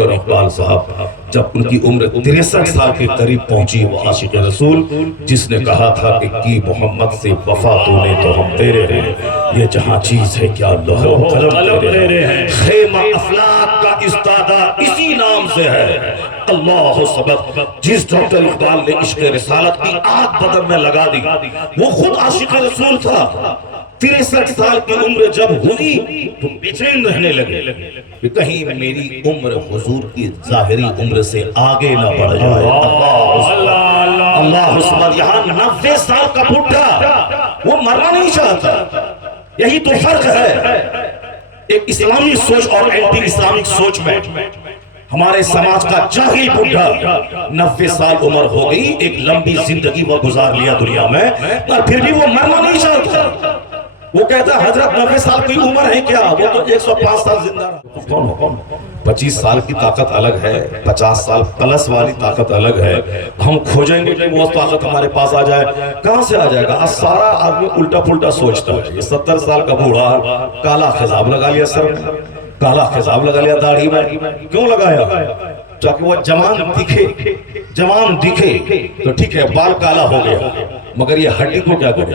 Doctor Iqbal صاحب جب ان کی عمر 63 سال کے قریب پہنچی، وہ عاشق رسول جس نے کہا تھا کہ کی محمد سے وفا تو نے تو ہم تیرے ہیں، یہ جہاں چیز ہے کیا لوح و قلم تیرے ہیں، خیمہ افلاک کا استادہ اسی نام سے ہے اللہ سبق۔ جس ڈاکٹر اقبال نے عشق رسالت کی آگ بدن میں لگا دی، وہ خود عاشق رسول تھا۔ 63 سال کی عمر جب ہوئی تو بے چین رہنے لگے کہ کہیں میری عمر حضور کی ظاہری عمر سے آگے نہ بڑھ جائے۔ اللہ سبحانہ، یہاں 90 سال کا بڈھا وہ مرنا نہیں چاہتا۔ یہی تو فرق ہے ایک اسلامی سوچ اور اینٹی اسلامک سوچ میں۔ ہمارے سماج کا جاہل بڈھا 90 سال عمر ہو گئی، ایک لمبی زندگی وہ گزار لیا دنیا میں، اور پھر بھی وہ مرنا نہیں چاہتا۔ وہ کہتا ہے حضرت 90 سال کی عمر ہے کیا، وہ تو 105 سال زندہ رہا۔ کون ہو؟ 25 سال کی طاقت الگ ہے، 50 سال پلس والی طاقت الگ ہے۔ ہم کھوجیں گے کہ وہ طاقت ہمارے پاس آ جائے، کہاں سے آ جائے گا؟ سارا آدمی الٹا پلٹا سوچتا ہے۔ یہ 70 سال کا بوڑھا کالا خضاب لگا لیا سر میں، کالا خضاب لگا لیا داڑھی میں، کیوں لگایا؟ تاکہ وہ جوان دکھے تو ٹھیک ہے، بال کالا ہو گیا، مگر یہ ہڈی کو کیا کرے،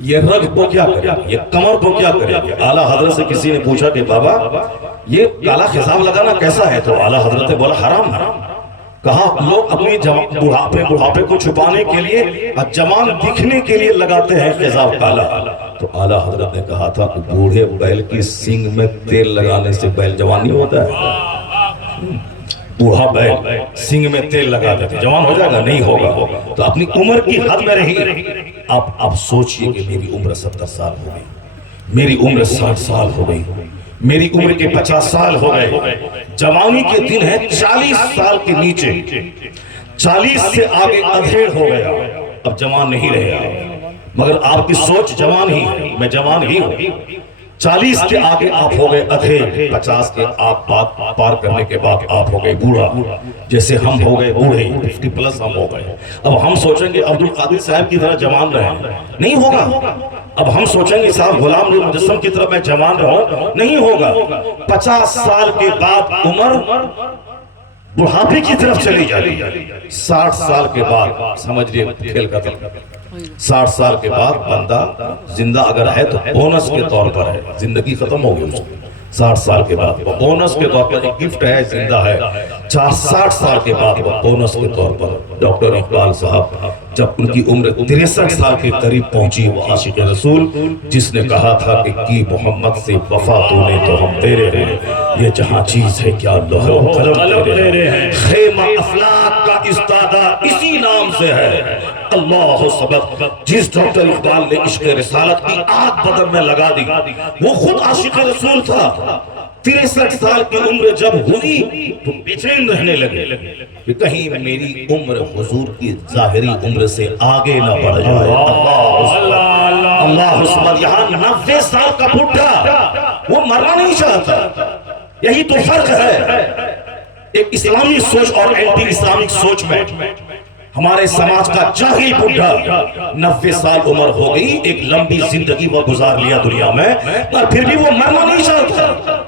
یہ رگ کو کیا کرے، یہ کمر کو کیا کرے؟ اعلیٰ حضرت سے کسی نے پوچھا کہ بابا یہ کالا خضاب لگانا کیسا ہے؟ تو اعلیٰ حضرت نے بولا حرام ہے۔ کہا لوگ اپنی بڑھاپے کو چھپانے کے لیے، جوان دکھنے کے لیے لگاتے ہیں خضاب کالا۔ تو اعلیٰ حضرت نے کہا تھا کہ بوڑھے بیل کی سینگ میں تیل لگانے سے بیل جوان نہیں ہوتا ہے۔ بوڑھا بیل سینگ میں تیل لگا دیتے جوان ہو جائے گا؟ نہیں ہوگا۔ تو اپنی عمر کی حد میں رہی۔ اب سوچئے کہ میری عمر 70 سال ہو گئی، میری عمر 60 سال ہو گئی، میری عمر کے 50 سال ہو گئے، جوانی کے دن ہیں 40 سال کے نیچے، 40 سے آگے ادھیڑ ہو گیا، اب جوان نہیں رہے، مگر آپ کی سوچ جوان ہی ہے، میں جوان ہی ہوں۔ 40 کے آگے آپ ہو گئے ادھیڑ، 50 کے آپ پار کرنے کے بعد آپ ہو گئے بوڑھا، جیسے ہم ہو گئے بوڑھے، 50 پلس ہم ہو گئے۔ اب ہم سوچیں گے عبد القادر صاحب کی طرح جوان رہیں، نہیں ہوگا۔ اب ہم سوچیں گے صاحب غلام نور مجسم کی طرح میں جوان رہوں، نہیں ہوگا۔ 50 سال کے بعد عمر بڑھاپے کی طرف چلی جاتی ہے، 60 سال کے بعد سمجھ لیے کھیل ختم۔ 60 سال کے بعد بندہ زندہ اگر ہے تو بونس کے طور پر ہے، زندگی ختم ہو گئی اس کی۔ 60 سال کے بعد وہ بونس کے طور پر ایک گفٹ ہے، زندہ ہے۔ 60 سال کے بعد وہ بونس کے طور پر ڈاکٹر اقبال صاحب جب ان کی عمر 63 سال کے قریب پہنچی، وہ عاشق رسول جس نے کہا تھا کہ کی محمد سے وفا تو نے تو ہم تیرے ہیں، یہ جہاں چیز ہے کیا لوح و قلم تیرے ہیں، خیمہ افلاک کا استادہ اسی نام سے ہے اللہ سبق۔ جس ڈاکٹر اقبال نے عشق رسالت کی آگ بدن میں لگا دی، وہ خود عاشق رسول تھا۔ 63 سال کی عمر جب ہوئی تو بے چین رہنے لگے کہ کہیں میری عمر حضور کی ظاہری عمر سے آگے نہ بڑھ جائے۔ اللہ سبحانہ، یہاں 90 سال کا بڈھا وہ مرنا نہیں چاہتا۔ یہی تو فرق ہے ایک اسلامی سوچ اور اینٹی اسلامک سوچ میں۔ ہمارے سماج کا جاہل بڈھا 90 سال عمر ہو گئی، ایک لمبی زندگی وہ گزار لیا دنیا میں، اور پھر بھی وہ مرنا نہیں چاہتا۔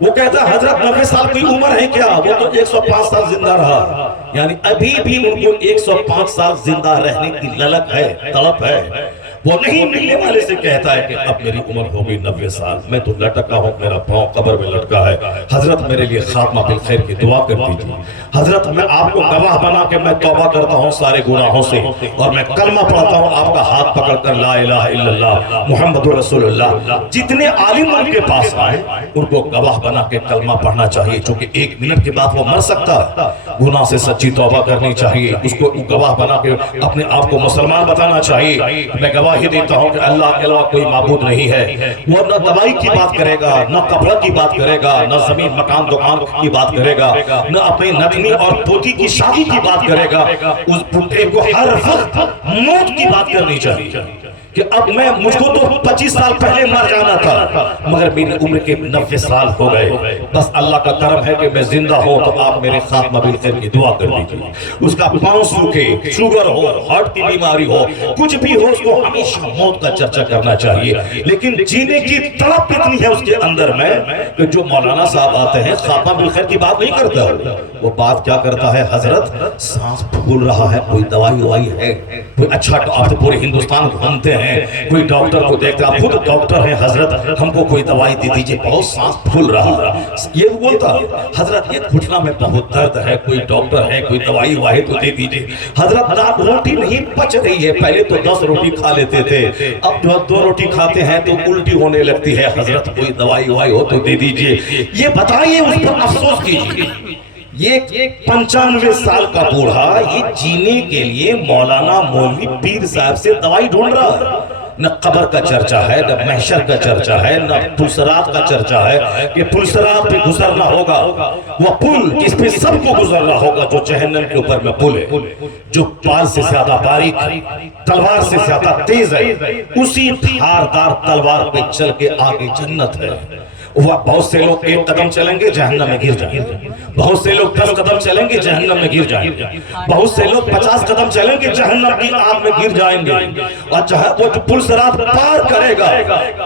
وہ کہتا ہے حضرت 90 سال کی عمر ہے کیا، وہ تو 105 سال زندہ رہا۔ یعنی ابھی بھی ان کو 105 سال زندہ رہنے کی للک ہے، طلب ہے۔ وہ نہیں ملنے والے سے کہتا ہے کہ اب میری عمر ہو گئی 90 سال، میں تو لٹکا ہوں، میرا پاؤں قبر میں لٹکا ہے، حضرت میرے لیے خاتمہ بالخیر کی دعا کر دیجیے۔ حضرت میں آپ کو گواہ بنا کے میں توبہ کرتا ہوں سارے گناہوں سے، اور میں کلمہ پڑھتا ہوں آپ کا ہاتھ پکڑ کر لا الہ الا اللہ محمد رسول اللہ۔ جتنے عالم ان کے پاس آئے ان کو گواہ بنا کے کلمہ پڑھنا چاہیے، چونکہ 1 منٹ کے بعد وہ مر سکتا ہے۔ گناہ سے سچی توبہ کرنی چاہیے، اس کو گواہ بنا کے اپنے آپ کو مسلمان بتانا چاہیے۔ میں گواہی دیتا ہوں کہ اللہ کے علاوہ کوئی معبود نہیں ہے۔ وہ نہ دوائی کی بات کرے گا، نہ کپڑا کی بات کرے گا، نہ زمین مکان دکان کی بات کرے گا، نہ اپنی نتنی اور پوتی کی شادی کی بات کرے گا۔ اس بڈھے کو ہر وقت موت کی بات کرنی چاہیے، کہ اب مجھ کو تو 25 سال پہلے مر جانا تھا، مگر میری عمر کے 90 سال ہو گئے، بس اللہ کا کرم ہے کہ میں زندہ ہوں تو آپ میرے خاتمہ بالخیر کی دعا کر دیجیے۔ اس کا پاؤں سوکھے، شوگر ہو، ہارٹ کی بیماری ہو، کچھ بھی ہو، اس کو ہمیشہ موت کا چرچا کرنا چاہیے، لیکن جینے کی طلب اتنی ہے اس کے اندر میں کہ جو مولانا صاحب آتے ہیں خاتمہ بالخیر کی بات نہیں کرتا، وہ بات کیا کرتا ہے، حضرت سانس پھول رہا ہے، کوئی دوائی وائی ہے، کوئی اچھا، آپ تو پورے ہندوستان گھومتے ہیں، کوئی ڈاکٹر کو دیکھتے ہیں، آپ خود ڈاکٹر ہیں، حضرت ہم کو کوئی دوائی دے دیجئے، بہت سانس پھول رہا ہے، یہ بولتا حضرت یہ گھٹنا میں بہت درد ہے، کوئی ڈاکٹر ہے، کوئی دوائی وائی تو دے دیجئے، حضرت روٹی نہیں پچ رہی ہے، پہلے تو 10 روٹی کھا لیتے تھے، اب جو 2 روٹی کھاتے ہیں تو الٹی ہونے لگتی ہے، حضرت کوئی دوائی وائی ہو تو دے دیجئے، یہ بتائیے، اس پر افسوس کیجئے۔ یہ 95 سال کا بوڑھا یہ جینے کے لیے مولانا مولوی پیر صاحب سے دوائی ڈھونڈ رہا ہے، نہ قبر کا چرچا ہے، نہ محشر کا چرچا ہے، نہ پلسرات کا چرچا ہے کہ پلسرات پہ گزرنا ہوگا، وہ پل جس پہ سب کو گزرنا ہوگا، جو جہنم کے اوپر میں پل ہے، جو پال سے زیادہ باریک، تلوار سے زیادہ تیز ہے، اسی دھاردار تلوار پہ چل کے آگے جنت ہے۔ بہت سے لوگ 1 قدم چلیں گے جہنم میں گر جائیں گے، بہت سے لوگ 10 قدم چلیں گے جہنم میں گر جائیں گے، بہت سے لوگ 50 قدم چلیں گے جہنم کی آگ میں گر جائیں گے، اور وہ جو پل صراط پار کرے گا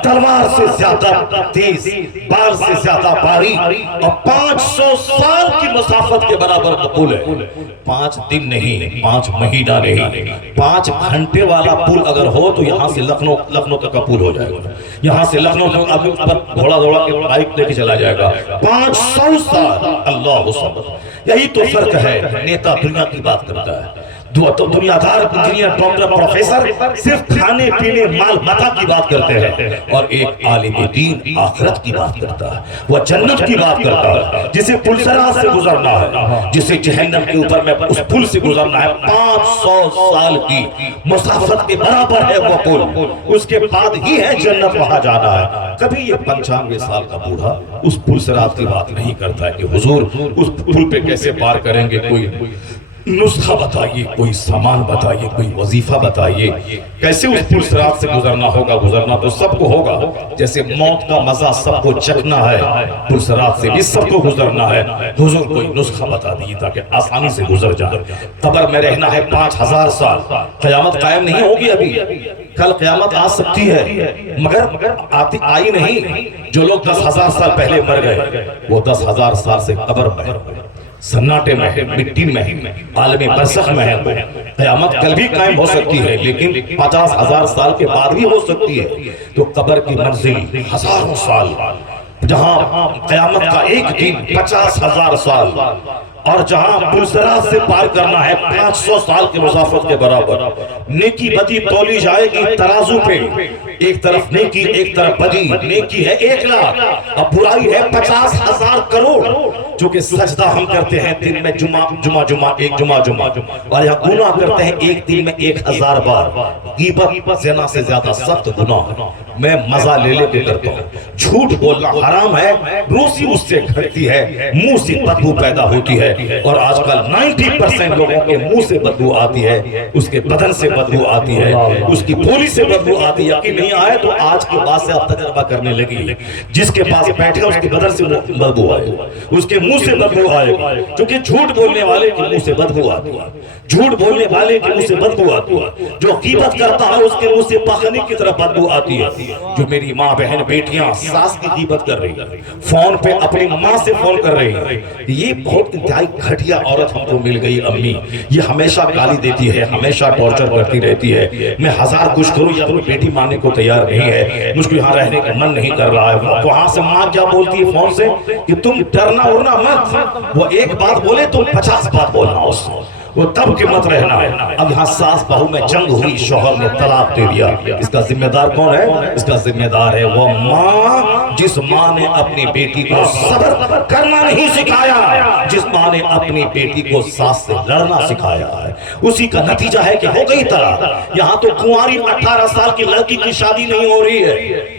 تلوار سے زیادہ تیز، بال سے زیادہ باریک، اور 500 سال کی مسافت کے برابر کا پل ہے، 5 دن نہیں، 5 مہینہ نہیں، 5 گھنٹے والا پل اگر ہو تو یہاں سے لکھنؤ تک کا پل ہو جائے گا، یہاں سے لکھنؤ تک آدمی گھوڑا دوڑا کے بائک لے کے چلا جائے گا، 500 سال، اللہ صبر۔ یہی تو فرق ہے، نیتا دنیا کی بات کرتا ہے، دنیا دار، انجینئر، ڈاکٹر، پروفیسر صرف کھانے پینے مال متا کی بات کرتے ہیں، اور ایک عالم دین آخرت کی بات کرتا ہے، وہ جنت کی بات کرتا ہے، جسے پل صراط سے گزرنا ہے، جسے جہنم کے اوپر میں اس پل سے گزرنا ہے، 500 سال کی مسافت کے برابر ہے وہ پل، اس کے بعد ہی ہے جنت وہاں جانا ہے۔ کبھی یہ 95 سال کا بوڑھا اس پل صراط کی بات نہیں کرتا ہے کہ حضور اس پل پہ کیسے پار کریں گے، کوئی نسخہ بتائیے، کوئی سامان بتائیے، کوئی وظیفہ بتائیے، کیسے اس پل صراط سے گزرنا ہوگا۔ گزرنا تو سب کو ہوگا، جیسے موت کا مزہ سب کو چکھنا ہے، پل صراط سے بھی سب کو گزرنا ہے۔ حضور کوئی نسخہ بتا دیجیے تاکہ آسانی سے گزر جائے۔ قبر میں رہنا ہے 5000 سال، قیامت قائم نہیں ہوگی ابھی، کل قیامت آ سکتی ہے، مگر آئی نہیں۔ جو لوگ 10,000 سال پہلے مر گئے وہ 10,000 سال سے قبر میں سناٹے میں ہے، مٹی میں ہے، عالم برزخ میں ہے۔ قیامت کل بھی قائم ہو سکتی ہے، لیکن 50,000 سال کے بعد بھی ہو سکتی ہے۔ تو قبر کی منزل ہزاروں سال، جہاں قیامت کا ایک دن 50,000 سال، اور جہاں پل صراط سے پار کرنا ہے 500 سال کے مسافت کے برابر۔ نیکی بدی تولی جائے گی ترازو پہ، ایک طرف نیکی ایک طرف بدی، نیکی ہے 1 لاکھ اور برائی ہے 50,000 کروڑ۔ جو کہ سجدہ ہم کرتے ہیں دن میں جمعہ ایک جمعہ، اور یہاں گناہ کرتے ہیں ایک دن میں 1000 بار۔ غیبت زنا سے زیادہ سخت گناہ میں مزہ لے کے کرتا ہوں۔ جھوٹ بولنا حرام ہے، روسی اس سے گھٹتی ہے، منہ سے بدبو پیدا ہوتی ہے، اور آج کل 90% لوگوں کے منہ سے بدبو آتی ہے، اس کے بدن سے بدبو آتی ہے، اس کی بولی سے بدبو آتی ہے۔ یقین نہیں آئے تو آج کے بعد سے آپ تجربہ کرنے لگی، جس کے پاس بیٹھے اس کے بدن سے بدبو آئے، اس کے منہ سے بدبو آئے گا، کیونکہ جھوٹ بولنے والے کے منہ سے بدبو آتی ہے، جھوٹ بولنے والے کے منہ سے بدبو آتی ہے، جو غیبت کرتا ہے اس کے منہ سے پاخنی کی طرح بدبو آتی ہے۔ جو میری ماں بہن بیٹیاں ساس کی غیبت کر رہی ہیں، فون پہ اپنی ماں سے فون کر رہی ہیں، یہ بہت انتہائی گھٹیا عورت ہم کو مل گئی امی، یہ ہمیشہ گالی دیتی ہے، ہمیشہ ٹارچر کرتی رہتی ہے، میں 1000 کچھ کروں یہ اپنی بیٹی ماننے کو تیار نہیں ہے، مجھ کو یہاں رہنے کا من نہیں کر رہا ہے۔ وہاں سے ماں کیا بولتی ہے فون سے کہ تم ڈرنا ورنا مت، وہ ایک بات بولے تم 50 بات بولنا اس سے، وہ تب کہ مت رہنا ہے۔ اب یہاں ساس بہو میں جنگ ہوئی، شوہر نے طلاق دے دیا، اس کا ذمہ دار کون ہے؟ اس کا ذمہ دار ہے وہ ماں، جس ماں نے اپنی بیٹی کو صبر کرنا نہیں سکھایا، جس ماں نے اپنی بیٹی کو ساس سے لڑنا سکھایا ہے، اسی کا نتیجہ ہے کہ ہو گئی طلاق۔ یہاں تو کنواری 18 سال کی لڑکی کی شادی نہیں ہو رہی ہے،